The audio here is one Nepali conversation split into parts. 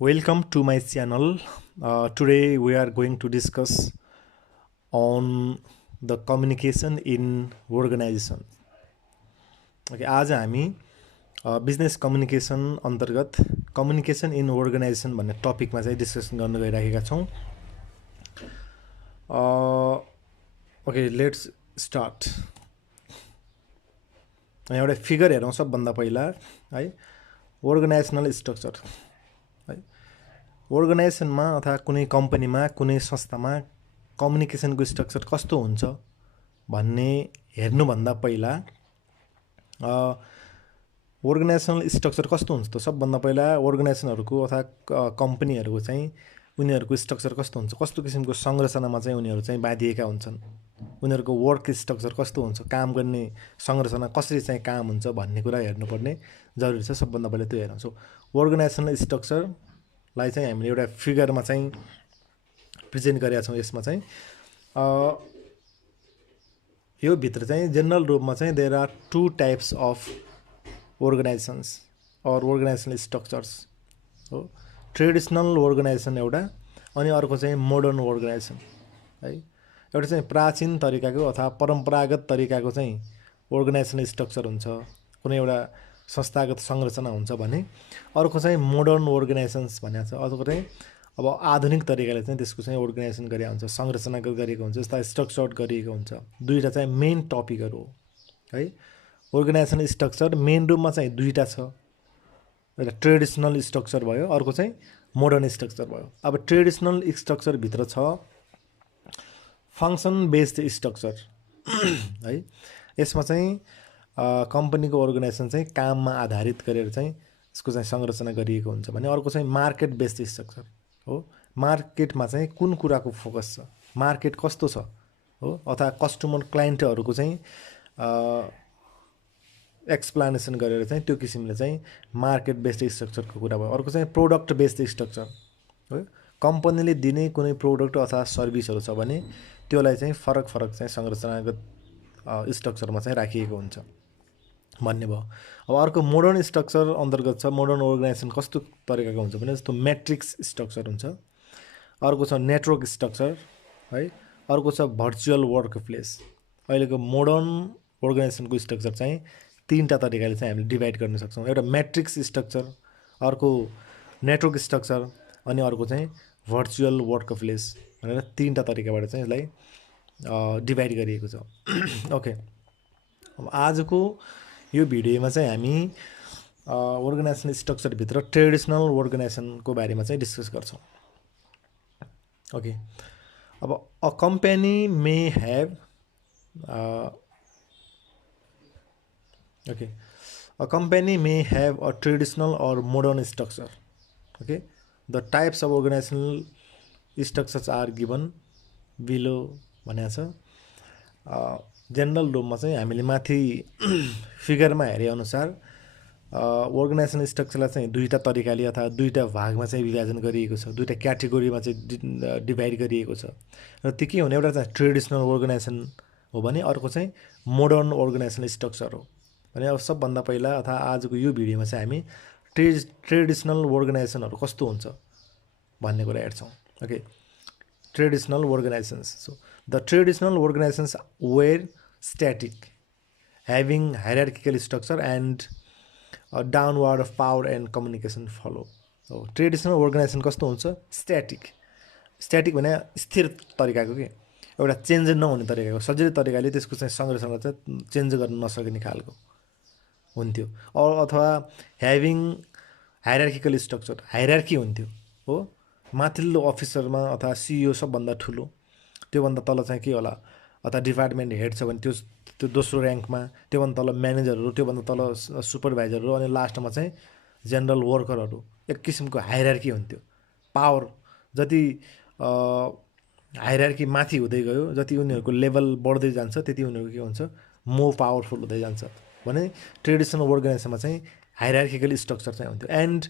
Welcome to my channel. Today we are going to discuss on the communication in organization. Okay, आज हामी बिजनेस कम्युनिकेसन अन्तर्गत कम्युनिकेसन इन अर्गनाइजेसन भन्ने टपिकमा चाहिँ डिस्कसन गर्न गइरहेका छौँ. Okay, let's start. एउटा फिगर हेरौँ सबभन्दा पहिला है. अर्गनाइजेसनल स्ट्रक्चर है. अर्गनाइजेसनमा अथवा कुनै कम्पनीमा कुनै संस्थामा कम्युनिकेसनको स्ट्रक्चर कस्तो हुन्छ भन्ने हेर्नुभन्दा पहिला अर्गनाइजेसनल स्ट्रक्चर कस्तो हुन्छ त सबभन्दा पहिला अर्गनाइजेसनहरूको अथवा कम्पनीहरूको चाहिँ उनीहरूको स्ट्रक्चर कस्तो हुन्छ, कस्तो किसिमको संरचनामा चाहिँ उनीहरू चाहिँ बाँधिएका हुन्छन्, उनीहरूको वर्क स्ट्रक्चर कस्तो हुन्छ, काम गर्ने संरचना कसरी चाहिँ काम हुन्छ भन्ने कुरा हेर्नुपर्ने जरुरी छ. सबभन्दा पहिला त्यो हेरौँ. सो अर्गनाइजेसनल स्ट्रक्चरलाई चाहिँ हामीले एउटा फिगरमा चाहिँ प्रेजेन्ट गरेका छौँ. यसमा चाहिँ यो भित्र चाहिँ जनरल रूपमा चाहिँ there are two types of organisations or organisational structures हो. ट्रेडिसनल अर्गनाइजेसन एउटा, अनि अर्को चाहिँ मोडर्न अर्गनाइजेसन है. एउटा चाहिँ प्राचीन तरिकाको अथवा परम्परागत तरिकाको चाहिँ अर्गनाइजेसनल स्ट्रक्चर हुन्छ, कुनै एउटा संस्थागत संरचना हुन्छ भने अर्को चाहिँ मोडर्न अर्गनाइजेसन्स भनेको छ. अर्को चाहिँ अब आधुनिक तरिकाले चाहिँ त्यसको चाहिँ अर्गनाइजेसन गरेको हुन्छ, संरचनागत गरिएको हुन्छ, जस्ता स्ट्रक्चर्ड गरिएको हुन्छ. दुईवटा चाहिँ मेन टपिकहरू हो है. अर्गनाइजेसनल स्ट्रक्चर मेन रूपमा चाहिँ दुईवटा छ. एउटा ट्रेडिसनल स्ट्रक्चर भयो, अर्को चाहिँ मोडर्न स्ट्रक्चर भयो. अब ट्रेडिसनल स्ट्रक्चरभित्र छ फङ्सन बेस्ड स्ट्रक्चर है. यसमा चाहिँ कम्पनीको अर्गनाइजेसन चाहिँ काममा आधारित गरेर चाहिँ यसको चाहिँ संरचना गरिएको हुन्छ भने अर्को चाहिँ मार्केट बेस्ड स्ट्रक्चर हो. मार्केटमा चाहिँ कुन कुराको फोकस छ, मार्केट कस्तो छ हो, अथवा कस्टमर क्लाइन्टहरूको चाहिँ एक्सप्लानेसन गरेर चाहिँ त्यो किसिमले चाहिँ मार्केट बेस्ड स्ट्रक्चरको कुरा भयो. अर्को चाहिँ प्रोडक्ट बेस्ड स्ट्रक्चर हो. कम्पनीले दिने कुनै प्रोडक्ट अथवा सर्भिसहरू छ भने त्योलाई चाहिँ फरक फरक चाहिँ संरचनागत स्ट्रक्चरमा चाहिँ राखिएको हुन्छ भन्ने भयो. अब अर्को मोडर्न स्ट्रक्चर अन्तर्गत छ. मोडर्न अर्गनाइजेसन कस्तो तरिकाको हुन्छ भने जस्तो म्याट्रिक्स स्ट्रक्चर हुन्छ. अर्को छ नेटवर्क स्ट्रक्चर है. अर्को छ भर्चुअल वर्क प्लेस. अहिलेको मोडर्न अर्गनाइजेसनको स्ट्रक्चर चाहिँ तीनवटा तरिकाले चाहिँ हामीले डिभाइड गर्न सक्छौँ. एउटा म्याट्रिक्स स्ट्रक्चर, अर्को नेटवर्क स्ट्रक्चर, अनि अर्को चाहिँ भर्चुअल वर्क प्लेस भनेर तीनवटा तरिकाबाट चाहिँ यसलाई डिभाइड गरिएको छ. ओके, अब आजको यो भिडियोमा चाहिँ हामी अर्गनाइजेसनल स्ट्रक्चरभित्र ट्रेडिसनल अर्गनाइजेसनको बारेमा चाहिँ डिस्कस गर्छौँ. ओके, अब a company may have okay a company may have a traditional or modern structure. Okay, the types of organizational structures are given below भनेको छ. जेनरल रूपमा चाहिँ हामीले माथि फिगरमा हेरे अनुसार अर्गनाइजेसनल स्ट्रक्चरलाई चाहिँ दुईवटा तरिकाले अथवा दुईवटा भागमा चाहिँ विभाजन गरिएको छ, दुईवटा क्याटेगोरीमा चाहिँ डिभाइड गरिएको छ. र त्यो के हुने, एउटा चाहिँ ट्रेडिसनल अर्गनाइजेसन हो भने अर्को चाहिँ मोडर्न अर्गनाइजेसनल स्ट्रक्चर हो भने. अब सबभन्दा पहिला अथवा आजको यो भिडियोमा चाहिँ हामी ट्रेडिसनल अर्गनाइजेसनहरू कस्तो हुन्छ भन्ने कुरा हेर्छौँ. Okay, traditional organisations. So the traditional organisations were static having hierarchical structure and downward of power and communication flow. हो, ट्रेडिसनल अर्गनाइजेसन कस्तो हुन्छ? स्ट्याटिक. स्ट्याटिक भने स्थिर तरिकाको के, एउटा चेन्ज नहुने तरिकाको, सजिलो तरिकाले त्यसको चाहिँ संरचना चाहिँ चेन्ज गर्न नसकिने खालको हुन्थ्यो. अथवा ह्याभिङ हायरार्किकल स्ट्रक्चर, हायरार्की हुन्थ्यो हो. माथिल्लो अफिसरमा अथवा सिइओ सबभन्दा ठुलो, त्योभन्दा तल चाहिँ के होला, अथवा डिपार्टमेन्ट हेड छ भने त्यो दोस्रो ऱ्याङ्कमा, त्योभन्दा तल म्यानेजरहरू, त्योभन्दा तल सुपरभाइजरहरू, अनि लास्टमा चाहिँ जेनरल वर्करहरू. एक किसिमको हायरार्की हुन्थ्यो. पावर जति हायरार्की माथि हुँदै गयो, जति उनीहरूको लेभल बढ्दै जान्छ त्यति उनीहरूको के हुन्छ, मोर पावरफुल हुँदै जान्छ भने ट्रेडिसनल अर्गनाइजेसनमा चाहिँ हायरार्किकल स्ट्रक्चर चाहिँ हुन्थ्यो. And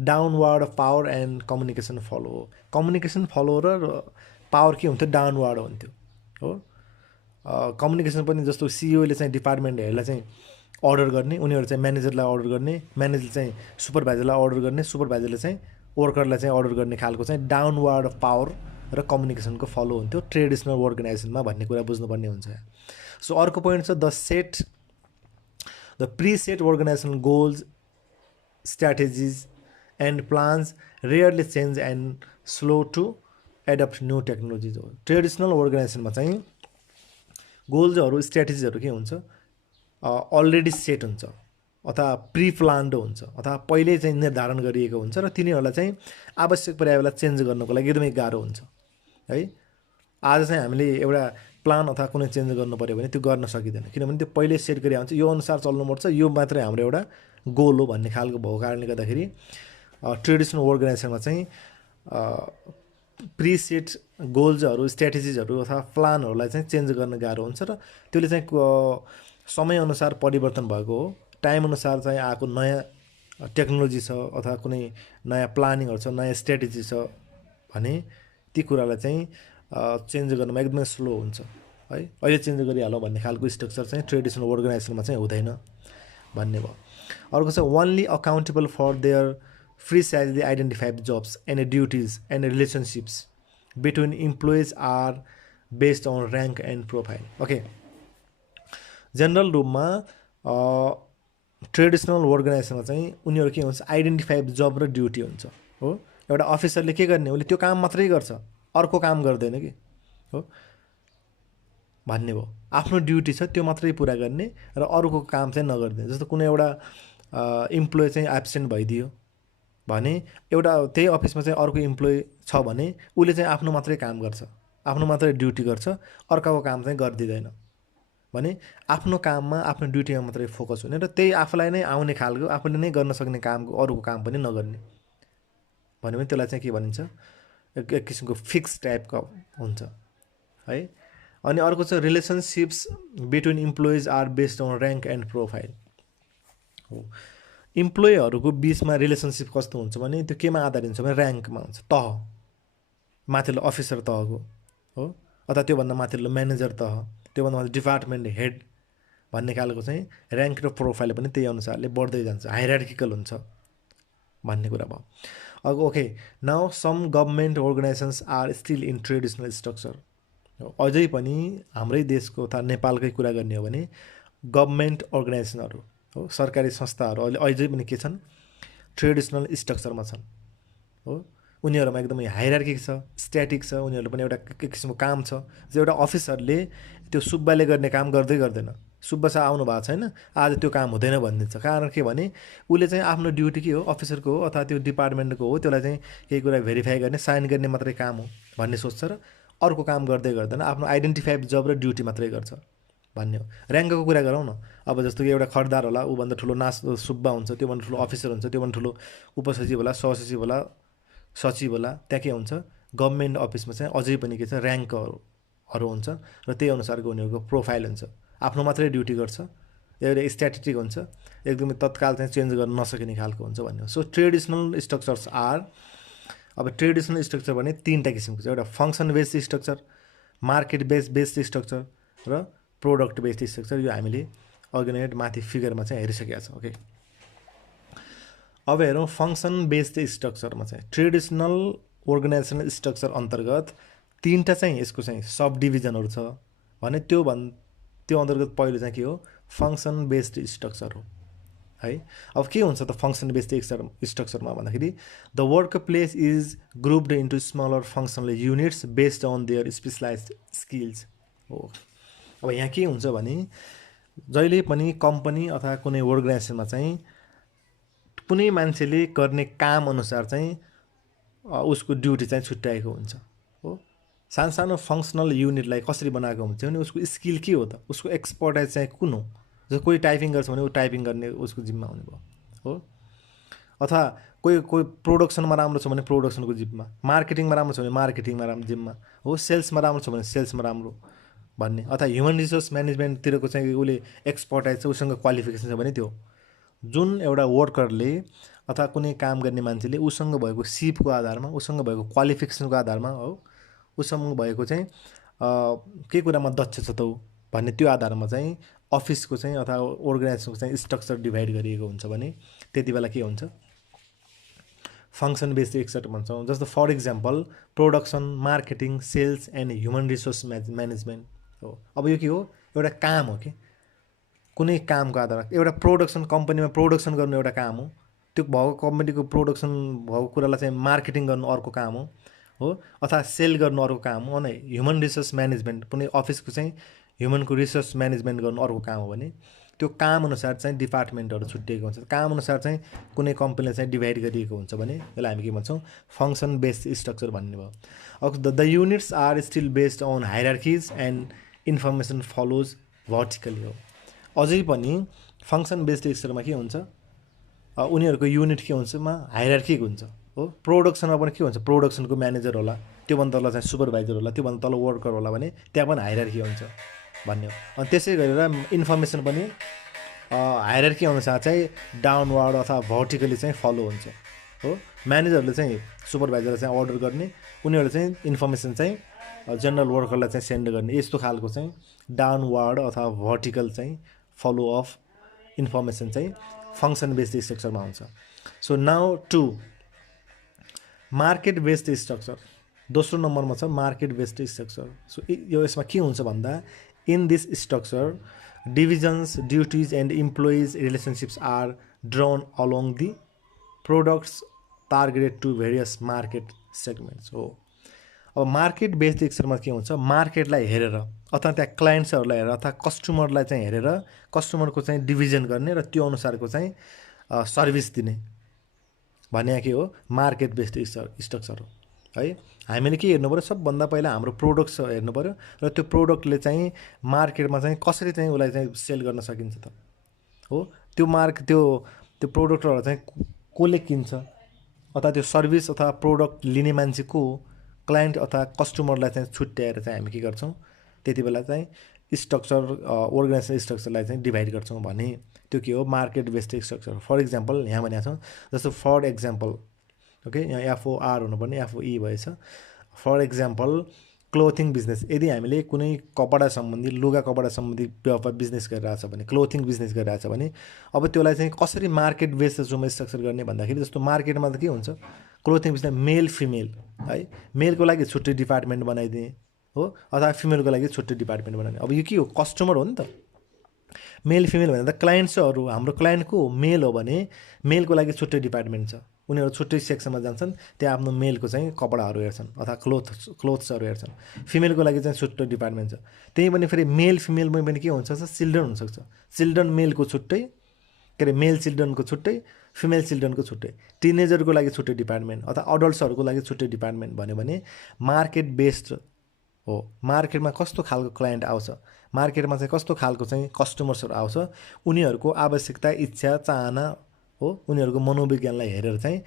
downward of power and communication flow. Communication flow र पावर के हुन्थ्यो, डाउनवार्ड हुन्थ्यो हो. कम्युनिकेसन पनि जस्तो सिइओले चाहिँ डिपार्टमेन्ट हेडलाई चाहिँ अर्डर गर्ने, उनीहरू चाहिँ म्यानेजरलाई अर्डर गर्ने, म्यानेजरले चाहिँ सुपरभाइजरलाई अर्डर गर्ने, सुपरभाइजरले चाहिँ वर्करलाई चाहिँ अर्डर गर्ने खालको चाहिँ डाउनवार्ड पावर र कम्युनिकेसनको फलो हुन्थ्यो ट्रेडिसनल अर्गनाइजेसनमा भन्ने कुरा बुझ्नुपर्ने हुन्छ। सो अर्को पोइन्ट छ the preset organisational goals strategies and plans rarely change and slow to adapt new technologies हो। ट्रेडिसनल अर्गनाइजेसनमा चाहिँ गोल्सहरू स्ट्राटेजिजहरू के हुन्छ अलरेडी सेट हुन्छ अथवा प्री प्लान्ड हुन्छ अथवा पहिल्यै चाहिँ निर्धारण गरिएको हुन्छ र तिनीहरूलाई चाहिँ आवश्यक परे बेला चेन्ज गर्नको लागि एकदमै गाह्रो हुन्छ है। आज चाहिँ हामीले एउटा प्लान अथवा कुनै चेन्ज गर्नु पऱ्यो भने त्यो गर्न सकिँदैन किनभने त्यो पहिल्यै सेट गरे हुन्छ यो अनुसार चल्नुपर्छ यो मात्रै हाम्रो एउटा गोल हो भन्ने खालको भएको कारणले गर्दाखेरि ट्रेडिसनल अर्गनाइजेसनमा चाहिँ प्रिसेट गोल्सहरू स्ट्राटेजिजहरू अथवा प्लानहरूलाई चाहिँ चेन्ज गर्न गाह्रो हुन्छ र त्यसले चाहिँ समयअनुसार परिवर्तन भएको हो। टाइमअनुसार चाहिँ आएको नयाँ टेक्नोलोजी छ अथवा कुनै नयाँ प्लानिङहरू छ नयाँ स्ट्राटेजी छ भने ती कुरालाई चाहिँ चेन्ज गर्नमा एकदमै स्लो हुन्छ है। अहिले चेन्ज गरिहालौँ भन्ने खालको स्ट्रक्चर चाहिँ ट्रेडिसनल अर्गनाइजेसनमा चाहिँ हुँदैन भन्ने भयो। अर्को छ only accountable for their precisely identified jobs and duties and relationships between employees are based on rank and profile. Okay, general रूपमा ट्रेडिसनल अर्गनाइजेसनमा चाहिँ उनीहरू के हुन्छ आइडेन्टिफाइड जब र ड्युटी हुन्छ हो। एउटा अफिसरले के गर्ने उसले त्यो काम मात्रै गर्छ अर्को काम गर्दैन कि हो भन्ने भयो। आफ्नो ड्युटी छ त्यो मात्रै पुरा गर्ने र अरूको काम चाहिँ नगर्ने। जस्तो कुनै एउटा इम्प्लोइ चाहिँ एब्सेन्ट भइदियो भने एउटा त्यही अफिसमा चाहिँ अर्को इम्प्लोइ छ भने उसले चाहिँ आफ्नो मात्रै काम गर्छ आफ्नो मात्रै ड्युटी गर्छ अर्काको काम चाहिँ गरिदिँदैन भने आफ्नो काममा आफ्नो ड्युटीमा मात्रै फोकस हुने र त्यही आफूलाई नै आउने खालको आफूले नै गर्न सक्ने कामको अरूको काम पनि नगर्ने भन्यो भने त्यसलाई चाहिँ के भनिन्छ एक किसिमको फिक्स टाइपको हुन्छ है। अनि अर्को छ relationships between employees are based on rank and profile हो। इम्प्लोइहरूको बिचमा रिलेसनसिप कस्तो हुन्छ भने त्यो केमा आधारित हुन्छ भने ऱ्याङ्कमा हुन्छ, तह माथिल्लो अफिसर तहको हो अथवा त्योभन्दा माथिल्लो म्यानेजर तह त्योभन्दा माथि डिपार्टमेन्ट हेड भन्ने खालको चाहिँ ऱ्याङ्क र प्रोफाइल पनि त्यही अनुसारले बढ्दै जान्छ हायरार्किकल हुन्छ भन्ने कुरा भयो। अब okay, now some government organisations are still in traditional structure. अझै पनि हाम्रै देशको अथवा नेपालकै कुरा गर्ने हो भने गभर्मेन्ट अर्गनाइजेसनहरू हो सरकारी संस्थाहरू अहिले अझै पनि के छन् ट्रेडिसनल स्ट्रक्चरमा छन् हो। उनीहरूमा एकदमै हायरार्किक छ स्ट्याटिक छ उनीहरू पनि एउटा किसिमको काम छ। जो एउटा अफिसरले त्यो सुब्बाले गर्ने काम गर्दै गर्दैन सुब्बा सा आउनु भएको छैन आज त्यो काम हुँदैन भनिदिन्छ। कारण के भने उसले चाहिँ आफ्नो ड्युटी के हो अफिसरको हो अथवा त्यो डिपार्टमेन्टको हो त्यसलाई चाहिँ केही कुरा भेरिफाई गर्ने साइन गर्ने मात्रै काम हो भन्ने सोच्छ र अर्को काम गर्दै गर्दैन आफ्नो आइडेन्टिफाइड जब र ड्युटी मात्रै गर्छ भन्ने हो। ऱ्याङ्कको कुरा गरौँ न, अब जस्तो कि एउटा खरिदार होला ऊभन्दा ठुलो सुब्बा हुन्छ त्योभन्दा ठुलो अफिसर हुन्छ त्योभन्दा ठुलो उपसचिव होला सहसचिव होला सचिव होला त्यहाँ के हुन्छ गभर्मेन्ट अफिसमा चाहिँ अझै पनि के छ ऱ्याङ्कहरू हुन्छ र त्यही अनुसारको उनीहरूको प्रोफाइल हुन्छ। आफ्नो मात्रै ड्युटी गर्छ एउटा स्ट्याटिक हुन्छ एकदमै तत्काल चाहिँ चेन्ज गर्न नसकिने खालको हुन्छ भन्ने हो। सो ट्रेडिसनल स्ट्रक्चर्स आर अब ट्रेडिसनल स्ट्रक्चर भने तीनवटा किसिमको छ, एउटा function based structure market based structure र प्रोडक्ट बेस्ड स्ट्रक्चर। यो हामीले अघि माथि फिगरमा चाहिँ हेरिसकेका छौँ। ओके, अब हेरौँ फङ्सन बेस्ड स्ट्रक्चरमा चाहिँ ट्रेडिसनल अर्गनाइजेसनल स्ट्रक्चर अन्तर्गत तीनवटा चाहिँ यसको चाहिँ सब डिभिजनहरू छ भने त्यो अन्तर्गत पहिलो चाहिँ के हो फङ्सन बेस्ड स्ट्रक्चर हो है। अब के हुन्छ त फङ्सन बेस्ड स्ट्रक्चरमा भन्दाखेरि the workplace is grouped into smaller functional units based on their specialised skills हो। अब यहाँ के हुन्छ भने जहिले पनि कम्पनी अथवा कुनै अर्गनाइजेसनमा चाहिँ कुनै मान्छेले गर्ने काम अनुसार चाहिँ उसको ड्युटी चाहिँ छुट्याएको हुन्छ हो। सानो सानो फङ्सनल युनिटलाई कसरी बनाएको हुन्छ भने उसको स्किल के हो त उसको एक्सपर्टाइज चाहिँ कुन हो। जस्तो कोही टाइपिङ गर्छ भने ऊ टाइपिङ गर्ने उसको जिम्मा हुने भयो हो अथवा कोही प्रोडक्सनमा राम्रो छ भने प्रोडक्सनको जिम्मा, मार्केटिङमा राम्रो छ भने मार्केटिङमा राम्रो जिम्मा हो, सेल्समा राम्रो छ भने सेल्समा राम्रो भन्ने अथवा ह्युमन रिसोर्स म्यानेजमेन्टतिरको चाहिँ उसले एक्सपर्टाइज छ उसँग क्वालिफिकेसन छ भने त्यो जुन एउटा वर्करले अथवा कुनै काम गर्ने मान्छेले उसँग भएको सिपको आधारमा उसँग भएको क्वालिफिकेसनको आधारमा हो उसँग भएको चाहिँ के कुरामा दक्ष छ त भन्ने त्यो आधारमा चाहिँ अफिसको चाहिँ अथवा अर्गनाइजेसनको चाहिँ स्ट्रक्चर डिभाइड गरिएको हुन्छ भने त्यति बेला के हुन्छ फङ्सन बेस्ड स्ट्रक्चर भन्छौँ। जस्तो for example production, marketing, sales and human resource management हो। अब यो के हो, एउटा काम हो कि कुनै कामको आधारमा एउटा प्रोडक्सन कम्पनीमा प्रोडक्सन गर्नु एउटा काम हो, त्यो भएको कम्पनीको प्रोडक्सन भएको कुरालाई चाहिँ मार्केटिङ गर्नु अर्को काम हो अथवा सेल गर्नु अर्को काम हो। अनि ह्युमन रिसोर्स म्यानेजमेन्ट कुनै अफिसको चाहिँ ह्युमनको रिसोर्स म्यानेजमेन्ट गर्नु अर्को काम हो भने त्यो कामअनुसार चाहिँ डिपार्टमेन्टहरू छुट्टिएको हुन्छ। कामअनुसार चाहिँ कुनै कम्पनीलाई चाहिँ डिभाइड गरिएको हुन्छ भने यसलाई हामी के भन्छौँ, फङ्सन बेस्ड स्ट्रक्चर भन्ने भयो। अब the units are still based on hierarchies and information flows vertically हो। अझै पनि फङ्सन बेस्ड स्ट्रक्चरमा के हुन्छ, उनीहरूको युनिट के हुन्छ हायरार्किक हुन्छ हो। प्रोडक्सनमा पनि के हुन्छ, प्रोडक्सनको म्यानेजर होला, त्योभन्दा तल चाहिँ सुपरभाइजर होला, त्योभन्दा तल वर्कर होला भने त्यहाँ पनि हायरार्की हुन्छ भन्ने हो। अनि त्यसै गरेर इन्फर्मेसन पनि हायरार्की अनुसार चाहिँ डाउनवार्ड अथवा भर्टिकली चाहिँ फलो हुन्छ हो। म्यानेजरले चाहिँ सुपरभाइजरलाई चाहिँ अर्डर गर्ने, उनीहरूले चाहिँ इन्फर्मेसन चाहिँ जनरल वर्करलाई चाहिँ सेन्ड गर्ने, यस्तो खालको चाहिँ डाउनवार्ड अथवा भर्टिकल चाहिँ फलो अफ इन्फर्मेसन चाहिँ फङ्सन बेस्ड स्ट्रक्चरमा हुन्छ। So now to market based structure, दोस्रो नम्बरमा छ मार्केट बेस्ड स्ट्रक्चर। सो यो यसमा के हुन्छ भन्दा, in this structure divisions, duties and employees relationships are drawn along the products targeted to various market segments हो। अब मार्केट बेस्ड स्ट्रक्चरमा के हुन्छ, मार्केटलाई हेरेर अथवा त्यहाँ क्लाइन्ट्सहरूलाई हेरेर अथवा कस्टमरलाई चाहिँ हेरेर कस्टमरको चाहिँ डिभिजन गर्ने र त्यो अनुसारको चाहिँ सर्भिस दिने भने के हो, मार्केट बेस्ड स्ट्रक्चर हो है। हामीले के हेर्नु पऱ्यो, सबभन्दा पहिला हाम्रो प्रोडक्ट्स हेर्नु पऱ्यो र त्यो प्रोडक्टले चाहिँ मार्केटमा चाहिँ कसरी चाहिँ उसलाई चाहिँ सेल गर्न सकिन्छ त हो। त्यो प्रोडक्टहरू चाहिँ कसले किन्छ अथवा त्यो सर्भिस अथवा प्रोडक्ट लिने मान्छे को, क्लाइन्ट अथवा कस्टमरलाई चाहिँ छुट्याएर चाहिँ हामी के गर्छौँ, त्यति बेला चाहिँ स्ट्रक्चर अर्गनाइजेसन स्ट्रक्चरलाई चाहिँ डिभाइड गर्छौँ भने त्यो के हो, market based structure. For example यहाँ भनेको छौँ, जस्तो फर इक्जाम्पल ओके, यहाँ एफओआर हुनुपर्ने एफओई भएछ। फर इक्जाम्पल क्लोथिङ बिजनेस, यदि हामीले कुनै कपडा सम्बन्धी लुगा कपडा सम्बन्धी व्यापार बिजनेस गरिरहेछ भने, क्लोथिङ बिजनेस गरिरहेछ भने अब त्यसलाई चाहिँ कसरी मार्केट बेस्ड जोमा स्ट्रक्चर गर्ने भन्दाखेरि, जस्तो मार्केटमा त के हुन्छ, क्लोथिङ बिजनेस मेल फिमेल है, मेलको लागि छुट्टै डिपार्टमेन्ट बनाइदिने हो अथवा फिमेलको लागि छुट्टै डिपार्टमेन्ट बनाउने। अब यो के हो, कस्टमर हो नि त, मेल फिमेल भनेर त क्लाइन्ट्सहरू, हाम्रो क्लाइन्टको मेल हो भने मेलको लागि छुट्टै डिपार्टमेन्ट छ, उनीहरू छुट्टै सेक्सनमा जान्छन्, त्यहाँ आफ्नो मेलको चाहिँ कपडाहरू हेर्छन् अथवा क्लोथ्सहरू हेर्छन्। फिमेलको लागि चाहिँ छुट्टै डिपार्टमेन्ट छ। त्यही पनि फेरि मेल फिमेलमा पनि के हुन्छ, चिल्ड्रन हुनसक्छ, चिल्ड्रन मेलको छुट्टै, के अरे मेल चिल्ड्रनको छुट्टै, फिमेल चिल्ड्रनको छुट्टै, टिनेजरको लागि छुट्टै डिपार्टमेन्ट अथवा अडल्ट्सहरूको लागि छुट्टै डिपार्टमेन्ट भन्यो भने मार्केट बेस्ड हो। मार्केटमा कस्तो खालको क्लाइन्ट आउँछ, मार्केटमा चाहिँ कस्तो खालको चाहिँ कस्टमर्सहरू आउँछ, उनीहरूको आवश्यकता, इच्छा, चाहना हो, उनीहरूको मनोविज्ञानलाई हेरेर चाहिँ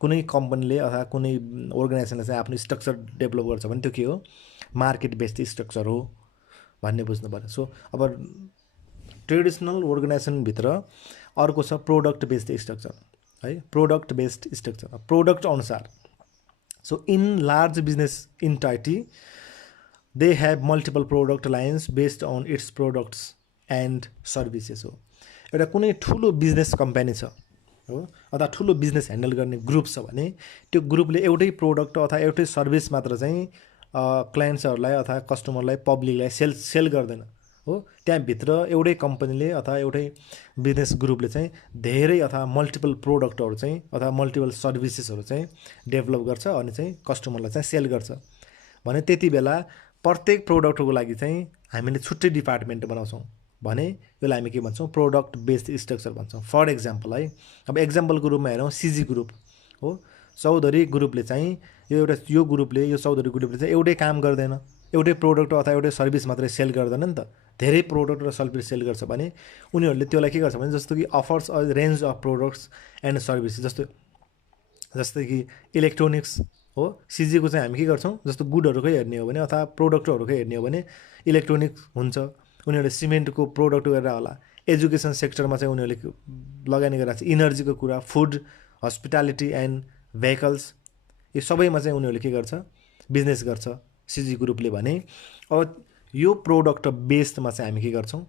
कुनै कम्पनीले अथवा कुनै अर्गनाइजेसनले चाहिँ आफ्नो स्ट्रक्चर डेभलप गर्छ भने त्यो के हो, मार्केट बेस्ड स्ट्रक्चर हो भन्ने बुझ्नु पर्यो। सो अब ट्रेडिसनल अर्गनाइजेसनभित्र अर्को छ प्रोडक्ट बेस्ड स्ट्रक्चर है, प्रोडक्ट बेस्ड स्ट्रक्चर प्रोडक्ट अनुसार। So in large business entity they have multiple product lines based on its products and services हो। एउटा कुनै ठुलो बिजनेस कम्पनी छ हो अथवा ठुलो बिजनेस ह्यान्डल गर्ने ग्रुप छ भने त्यो ग्रुपले एउटै प्रोडक्ट अथवा एउटै सर्भिस मात्र चाहिँ क्लाइन्ट्सहरूलाई अथवा कस्टमरलाई, पब्लिकलाई सेल गर्दैन हो। त्यहाँभित्र एउटै कम्पनीले अथवा एउटै बिजनेस ग्रुपले चाहिँ धेरै अथवा मल्टिपल प्रोडक्टहरू चाहिँ अथवा मल्टिपल सर्भिसेसहरू चाहिँ डेभलप गर्छ अनि चाहिँ कस्टमरलाई चाहिँ सेल गर्छ भने त्यति बेला प्रत्येक प्रोडक्टको लागि चाहिँ हामीले छुट्टै डिपार्टमेन्ट बनाउँछौँ भने यसलाई हामी के भन्छौँ, प्रोडक्ट बेस्ड स्ट्रक्चर भन्छौँ। फर इक्जाम्पल है, अब एक्जाम्पलको रूपमा हेरौँ, सिजी ग्रुप हो, चौधरी ग्रुपले चाहिँ यो ग्रुपले, यो चौधरी ग्रुपले चाहिँ एउटै काम गर्दैन, एउटै प्रोडक्ट अथवा एउटै सर्भिस मात्रै सेल गर्दैन नि त, धेरै प्रोडक्ट र सर्भिस सेल गर्छ भने उनीहरूले त्यसलाई के गर्छ भने जस्तो कि offers a range of products and services, जस्तै कि इलेक्ट्रोनिक्स हो, सिजीको चाहिँ हामी के गर्छौँ, जस्तो गुडहरूकै हेर्ने हो भने अथवा प्रोडक्टहरूकै हेर्ने हो भने इलेक्ट्रोनिक्स हुन्छ, उनीहरूले सिमेन्टको प्रोडक्ट गरेर होला। एजुकेसन सेक्टरमा चाहिँ उनीहरूले लगानी गरिरहेको छ, इनर्जीको कुरा, फुड, हस्पिटालिटी एन्ड भेहिकल्स, यो सबैमा चाहिँ उनीहरूले के गर्छ, बिजनेस गर्छ सिजी ग्रुपले भने। अब यो प्रोडक्ट बेस्डमा चाहिँ हामी के गर्छौँ,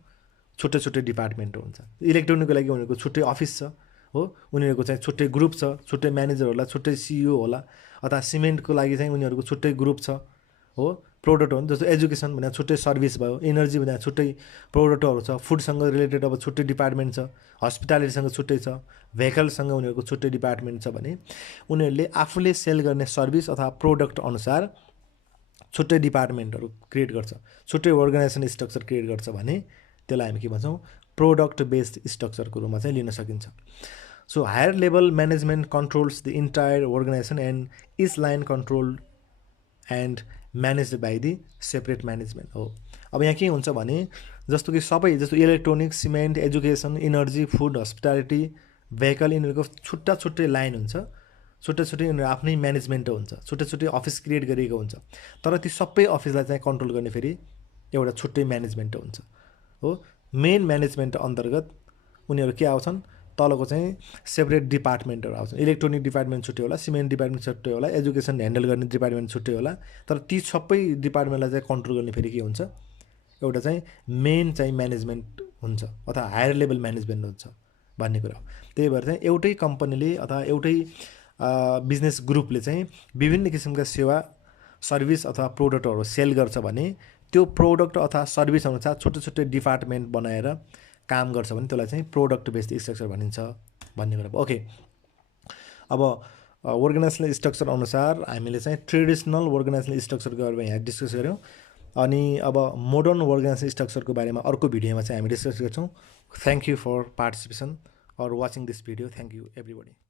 छुट्टै छुट्टै डिपार्टमेन्ट हुन्छ। इलेक्ट्रोनिकको लागि उनीहरूको छुट्टै अफिस छ हो। उनीहरूको चाहिँ छुट्टै ग्रुप छ, छुट्टै म्यानेजर होला, छुट्टै सिइओ होला, अथवा सिमेन्टको लागि चाहिँ उनीहरूको छुट्टै ग्रुप छ हो। प्रोडक्ट हो नि, जस्तो एजुकेसन भने छुट्टै सर्भिस भयो, एनर्जी भने छुट्टै प्रोडक्टहरू छ, फुडसँग रिलेटेड अब छुट्टै डिपार्टमेन्ट छ, हस्पिटालिटीसँग छुट्टै छ, भेहिकलसँग उनीहरूको छुट्टै डिपार्टमेन्ट छ भने उनीहरूले आफूले सेल गर्ने सर्भिस अथवा प्रोडक्ट अनुसार छुट्टै डिपार्टमेन्टहरू क्रिएट गर्छ, छुट्टै अर्गनाइजेसन स्ट्रक्चर क्रिएट गर्छ भने त्यसलाई हामी के भन्छौँ, प्रोडक्ट बेस्ड स्ट्रक्चरको रूपमा चाहिँ लिन सकिन्छ। So higher level management controls the entire organisation and each line controlled and manage by the separate management हो। अब यहाँ के हुन्छ भने जस्तो कि सबै, जस्तो electronics, cement, education, energy, food, hospitality, vehicle, यिनीहरूको छुट्टा छुट्टै लाइन हुन्छ, छुट्टै छुट्टै यिनीहरू आफ्नै म्यानेजमेन्ट हुन्छ, छुट्टै छुट्टै अफिस क्रिएट गरिएको हुन्छ, तर ती सबै अफिसलाई चाहिँ कन्ट्रोल गर्ने फेरि एउटा छुट्टै म्यानेजमेन्ट हुन्छ हो। मेन म्यानेजमेन्ट अन्तर्गत उनीहरू के आउँछन्, तलको चाहिँ सेपरेट डिपार्टमेन्टहरू आउँछन्। इलेक्ट्रोनिक डिपार्टमेन्ट छुट्टै होला, सिमेन्ट डिपार्टमेन्ट छुट्टै होला, एजुकेसन ह्यान्डल गर्ने डिपार्टमेन्ट छुट्टै होला, तर ती सबै डिपार्टमेन्टलाई चाहिँ कन्ट्रोल गर्ने फेरि के हुन्छ, एउटा चाहिँ मेन चाहिँ म्यानेजमेन्ट हुन्छ अथवा हायर लेभल म्यानेजमेन्ट हुन्छ भन्ने कुरा हो। त्यही भएर चाहिँ एउटै कम्पनीले अथवा एउटै बिजनेस ग्रुपले चाहिँ विभिन्न किसिमका सेवा, सर्भिस अथवा प्रोडक्टहरू सेल गर्छ भने त्यो प्रोडक्ट अथवा सर्भिस अनुसार छुट्टै छुट्टै डिपार्टमेन्ट बनाएर काम गर्छ भने त्यसलाई चाहिँ प्रोडक्ट बेस्ड स्ट्रक्चर भनिन्छ भन्ने कुरा। ओके, अब अर्गनाइजेसनल स्ट्रक्चर अनुसार हामीले चाहिँ ट्रेडिसनल अर्गनाइजेसनल स्ट्रक्चरको बारेमा यहाँ डिस्कस गऱ्यौँ। अनि अब मोडर्न अर्गनाइजेसन स्ट्रक्चरको बारेमा अर्को भिडियोमा चाहिँ हामी डिस्कस गर्छौँ। थ्याङ्क यू फर पार्टिसिपेसन और watching this video. Thank you everybody.